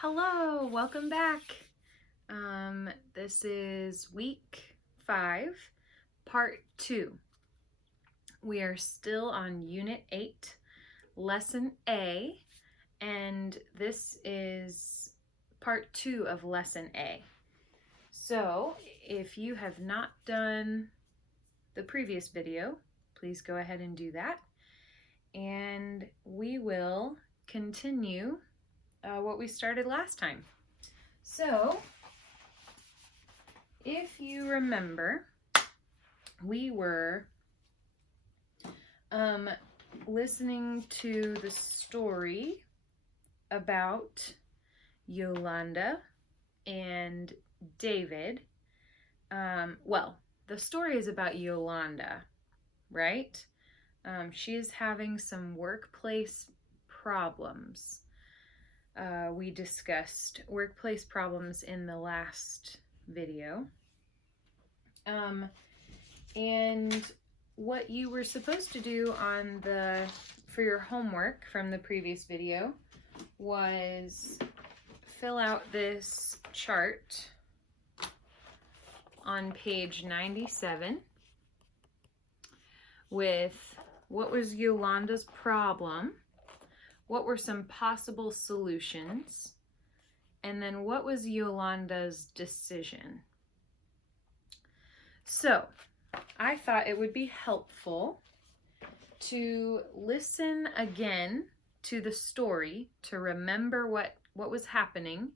Hello, welcome back. This is week 5, part 2. We are still on Unit 8, Lesson A, and this is part 2 of Lesson A. So, if you have not done the previous video, please go ahead and do that. And we will continue what we started last time. So, if you remember, we were listening to the story about Yolanda and David. Well, the story is about Yolanda, right? She is having some workplace problems. We discussed workplace problems in the last video. And what you were supposed to do for your homework from the previous video was fill out this chart on page 97 with what was Yolanda's problem, what were some possible solutions, and then what was Yolanda's decision. So, I thought it would be helpful to listen again to the story to remember what was happening,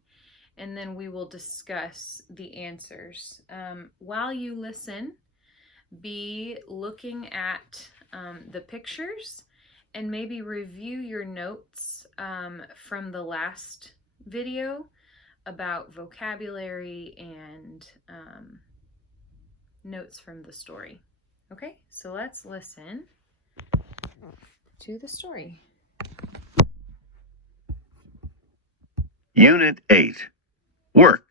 and then we will discuss the answers. While you listen, be looking at the pictures and maybe review your notes from the last video about vocabulary and notes from the story. Okay, so let's listen to the story. Unit 8. Work.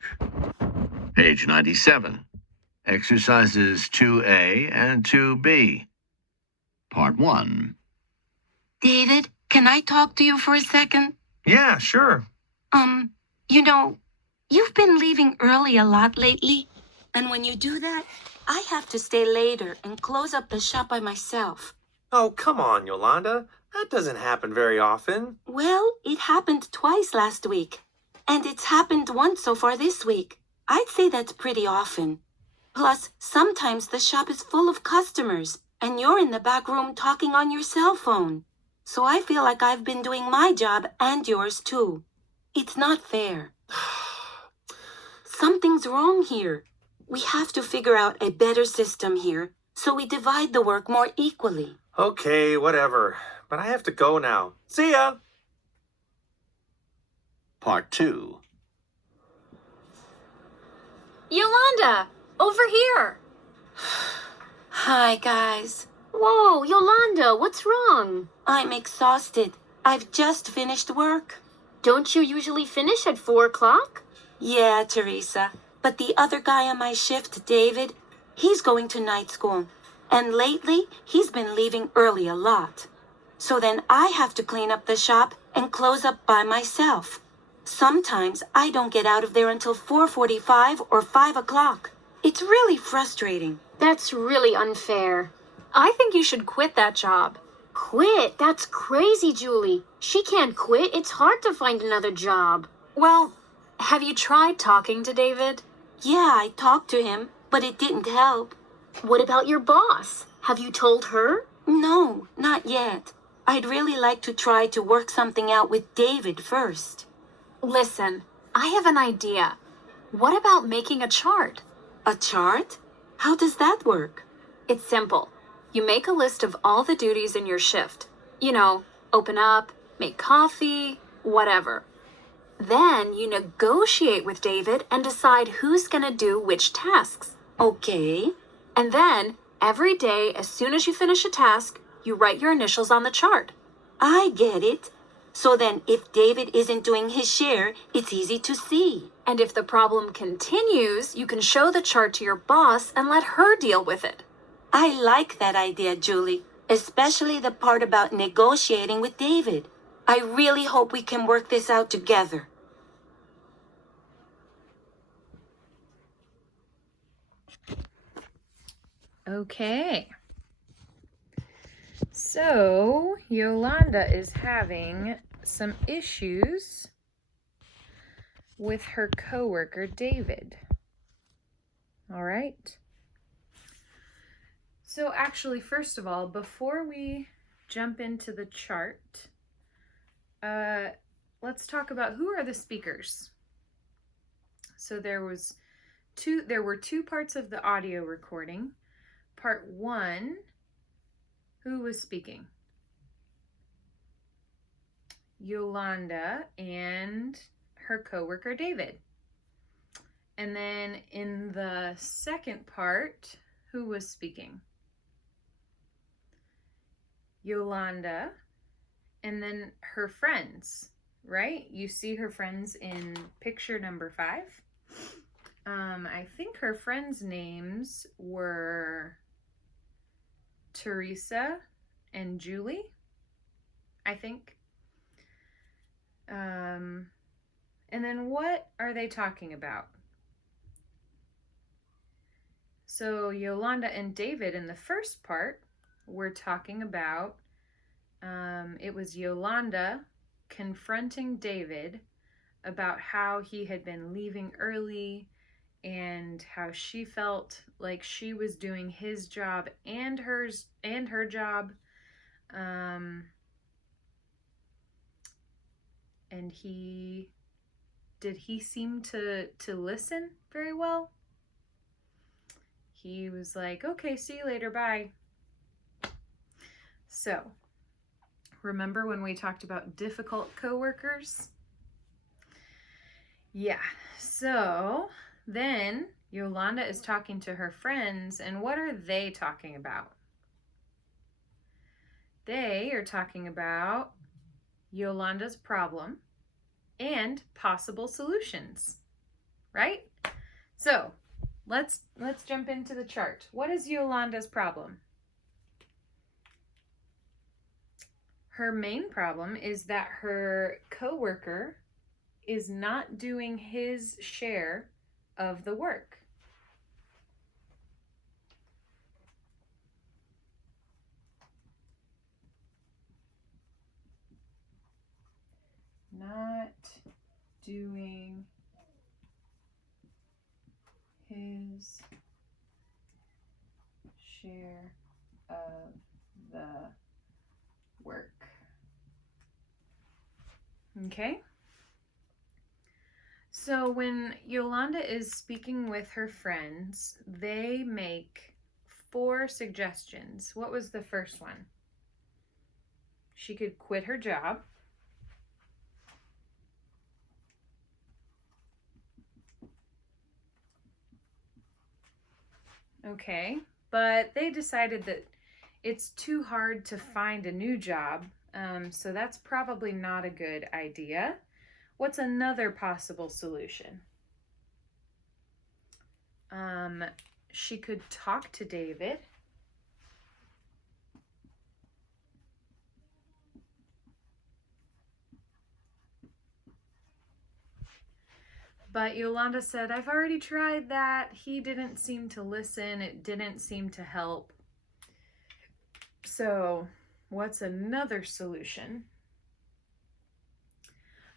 Page 97. Exercises 2A and 2B. Part 1. David, can I talk to you for a second? Yeah, sure. You've been leaving early a lot lately. And when you do that, I have to stay later and close up the shop by myself. Oh, come on, Yolanda. That doesn't happen very often. Well, it happened twice last week. And it's happened once so far this week. I'd say that's pretty often. Plus, sometimes the shop is full of customers, and you're in the back room talking on your cell phone. So I feel like I've been doing my job and yours too. It's not fair. Something's wrong here. We have to figure out a better system here, so we divide the work more equally. Okay, whatever. But I have to go now. See ya! Part 2. Yolanda, over here. Hi, guys. Whoa, Yolanda, what's wrong? I'm exhausted. I've just finished work. Don't you usually finish at 4 o'clock? Yeah, Teresa. But the other guy on my shift, David, he's going to night school. And lately, he's been leaving early a lot. So then I have to clean up the shop and close up by myself. Sometimes I don't get out of there until 4:45 or 5 o'clock. It's really frustrating. That's really unfair. I think you should quit that job. Quit? That's crazy, Julie. She can't quit. It's hard to find another job. Well, have you tried talking to David? Yeah, I talked to him, but it didn't help. What about your boss? Have you told her? No, not yet. I'd really like to try to work something out with David first. Listen, I have an idea. What about making a chart? A chart? How does that work? It's simple. You make a list of all the duties in your shift. You know, open up, make coffee, whatever. Then you negotiate with David and decide who's gonna do which tasks. Okay. And then, every day, as soon as you finish a task, you write your initials on the chart. I get it. So then if David isn't doing his share, it's easy to see. And if the problem continues, you can show the chart to your boss and let her deal with it. I like that idea, Julie, especially the part about negotiating with David. I really hope we can work this out together. Okay. So, Yolanda is having some issues with her coworker, David. All right. So actually, first of all, before we jump into the chart, let's talk about who are the speakers. So there were two parts of the audio recording. Part 1, who was speaking? Yolanda and her coworker David. And then in the second part, who was speaking? Yolanda and then her friends, right? You see her friends in picture number 5. I think her friends' names were Teresa and Julie, I think. And then what are they talking about? So Yolanda and David in the first part were talking about, it was Yolanda confronting David about how he had been leaving early and how she felt like she was doing his job and her job. And did he seem to listen very well? He was like, okay, see you later, bye. So, remember when we talked about difficult coworkers? Yeah, so then Yolanda is talking to her friends, and what are they talking about? They are talking about Yolanda's problem and possible solutions, right? So let's jump into the chart. What is Yolanda's problem? Her main problem is that her coworker is not doing his share of the work. Not doing his share of the work. Okay? So when Yolanda is speaking with her friends, they make 4 suggestions. What was the first one? She could quit her job. Okay, but they decided that it's too hard to find a new job, so that's probably not a good idea. What's another possible solution? She could talk to David. But Yolanda said, I've already tried that. He didn't seem to listen. It didn't seem to help. So, what's another solution?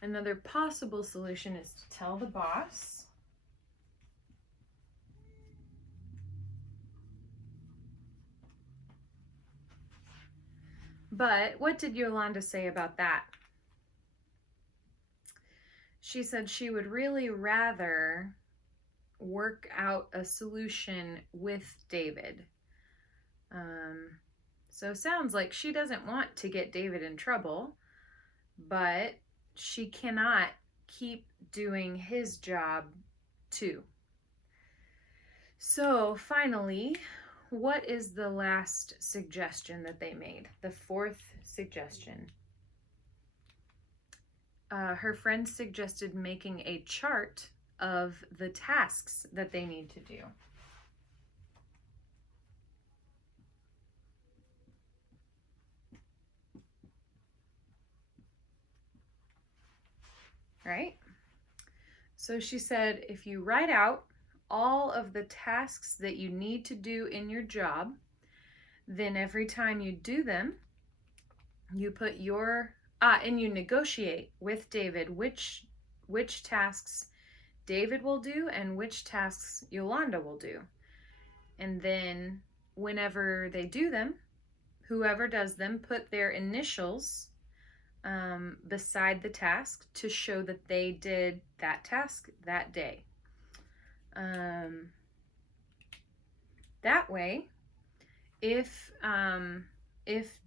Another possible solution is to tell the boss. But what did Yolanda say about that? She said she would really rather work out a solution with David. So sounds like she doesn't want to get David in trouble, but she cannot keep doing his job too. So finally, what is the last suggestion that they made? The 4th suggestion. Her friend suggested making a chart of the tasks that they need to do. Right? So she said, if you write out all of the tasks that you need to do in your job. Then every time you do them, you put and you negotiate with David which tasks David will do and which tasks Yolanda will do. And then whenever they do them, whoever does them, put their initials beside the task to show that they did that task that day. That way, if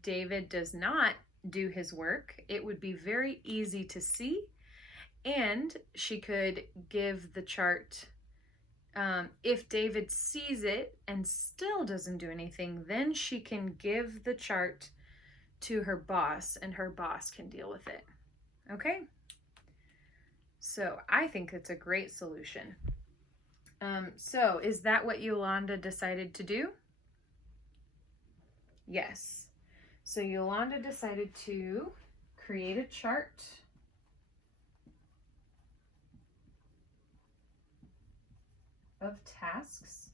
David does not do his work, it would be very easy to see, and she could give the chart. If David sees it and still doesn't do anything, then she can give the chart to her boss, and her boss can deal with it. Okay? So I think it's a great solution. So is that what Yolanda decided to do? Yes. So Yolanda decided to create a chart of tasks.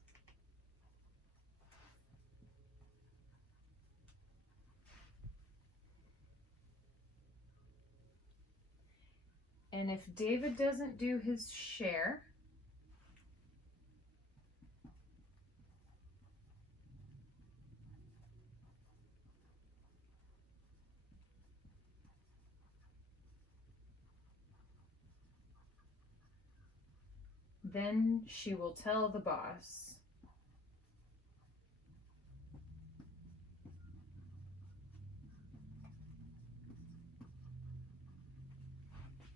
And if David doesn't do his share, then she will tell the boss.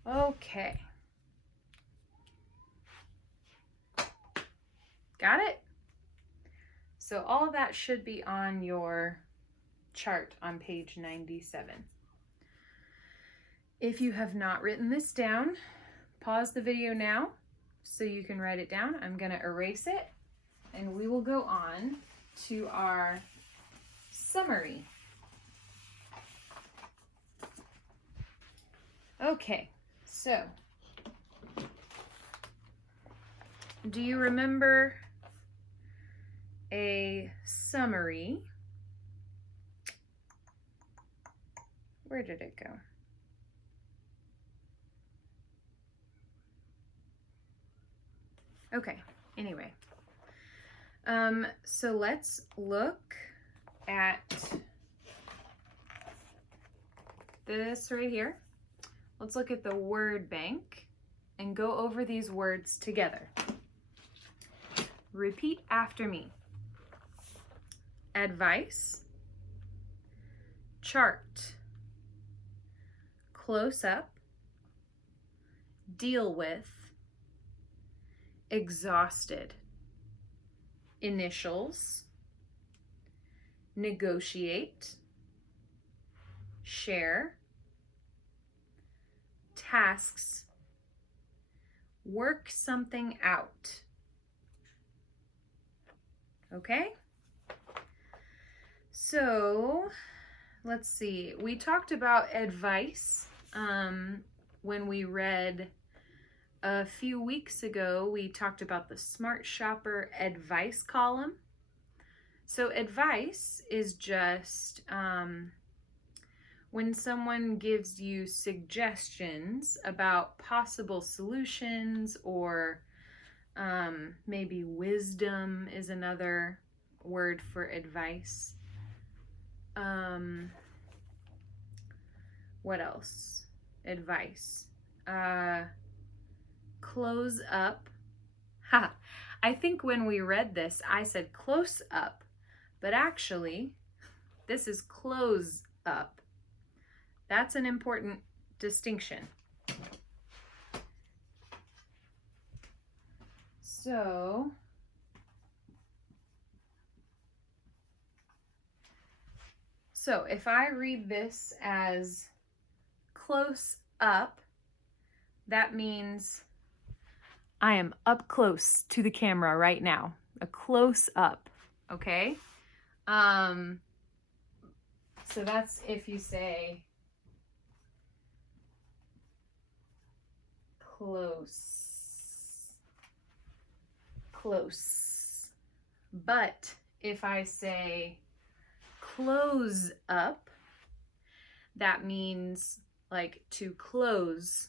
Okay. Got it? So all of that should be on your chart on page 97. If you have not written this down, pause the video now so you can write it down. I'm going to erase it, and we will go on to our summary. Okay, so do you remember a summary? Where did it go? Okay, anyway. So let's look at this right here. Let's look at the word bank and go over these words together. Repeat after me. Advice, chart, close up, deal with, exhausted, initials, negotiate, share, tasks, work something out. Okay? So, let's see. We talked about advice when we read a few weeks ago. We talked about the Smart Shopper advice column. So advice is just when someone gives you suggestions about possible solutions, or maybe wisdom is another word for advice. What else? Advice. Close up. Ha! I think when we read this, I said close up, but actually, this is close up. That's an important distinction. So, if I read this as close up, that means I am up close to the camera right now. A close up, okay? So that's if you say close close. But if I say close up, that means like to close.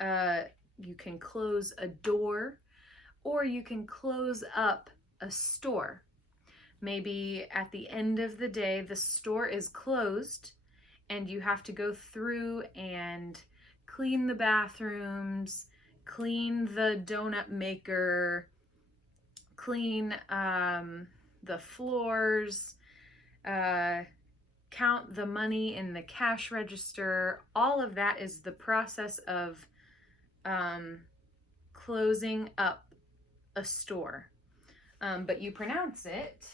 You can close a door, or you can close up a store. Maybe at the end of the day, the store is closed and you have to go through and clean the bathrooms, clean the donut maker, clean the floors, count the money in the cash register. All of that is the process of closing up a store. But you pronounce it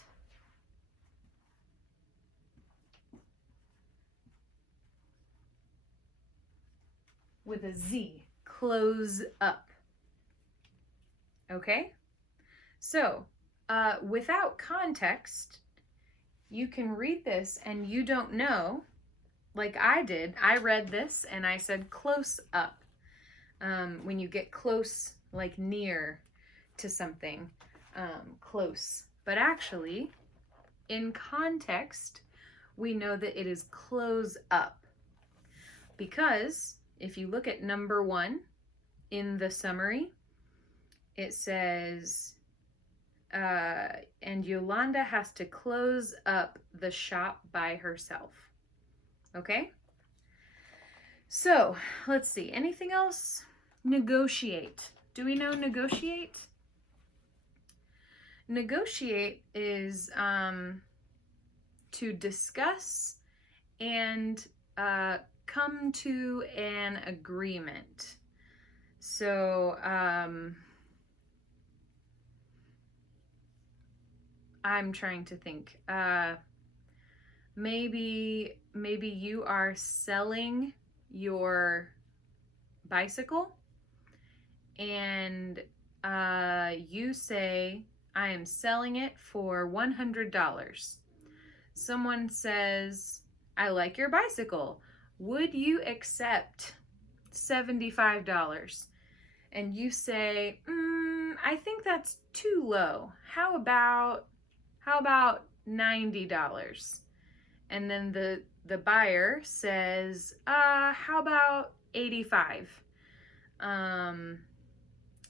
with a Z, close up. Okay? So, without context, you can read this and you don't know, like I did. I read this and I said close up. When you get close, like near to something, close. But actually, in context, we know that it is close up. Because if you look at number 1 in the summary, it says, and Yolanda has to close up the shop by herself. Okay? So, let's see. Anything else? Negotiate. Do we know negotiate? Negotiate is to discuss and come to an agreement. So, I'm trying to think. Maybe you are selling your bicycle and you say, I am selling it for $100. Someone says, I like your bicycle. Would you accept $75? And you say, I think that's too low. How about $90? And then the buyer says, how about 85?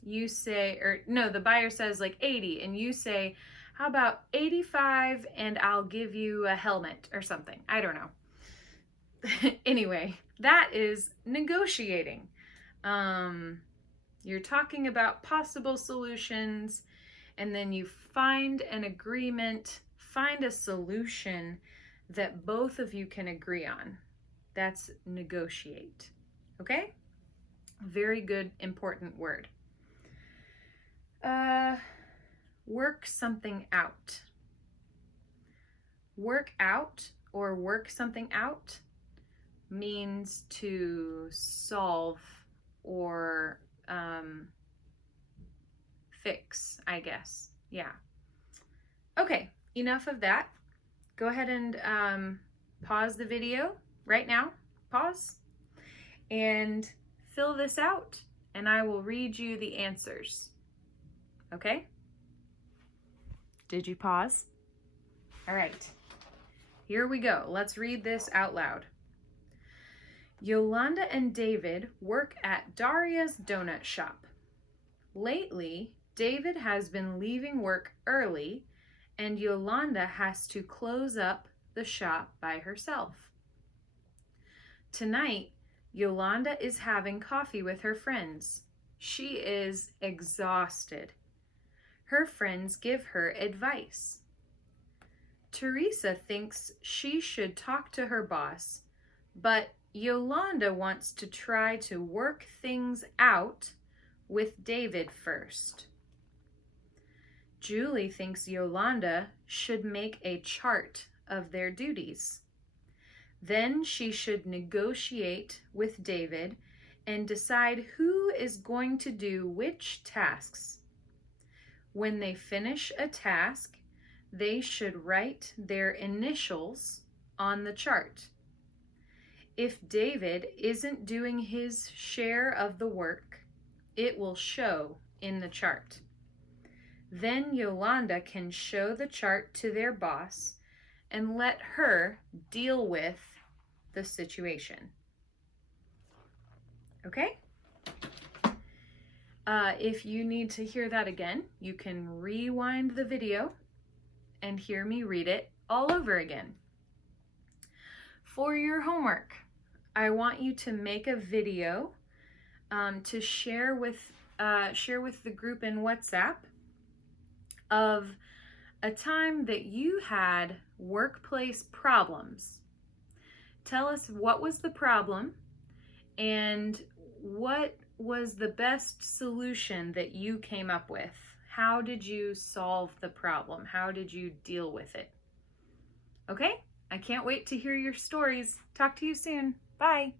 You say, or no, the buyer says like 80, and you say, how about 85 and I'll give you a helmet or something. I don't know. Anyway, that is negotiating. You're talking about possible solutions, and then you find an agreement, find a solution that both of you can agree on. That's negotiate. Okay? Very good, important word. Work something out. Work out or work something out means to solve or fix, I guess. Yeah. Okay, enough of that. Go ahead and pause the video right now. Pause. And fill this out, and I will read you the answers. Okay? Did you pause? All right. Here we go. Let's read this out loud. Yolanda and David work at Daria's donut shop. Lately, David has been leaving work early, and Yolanda has to close up the shop by herself. Tonight, Yolanda is having coffee with her friends. She is exhausted. Her friends give her advice. Teresa thinks she should talk to her boss, but Yolanda wants to try to work things out with David first. Julie thinks Yolanda should make a chart of their duties. Then she should negotiate with David and decide who is going to do which tasks. When they finish a task, they should write their initials on the chart. If David isn't doing his share of the work, it will show in the chart. Then Yolanda can show the chart to their boss and let her deal with the situation. Okay? If you need to hear that again, you can rewind the video and hear me read it all over again. For your homework, I want you to make a video to share with the group in WhatsApp of a time that you had workplace problems. Tell us what was the problem and what was the best solution that you came up with. How did you solve the problem? How did you deal with it? Okay? I can't wait to hear your stories. Talk to you soon. Bye.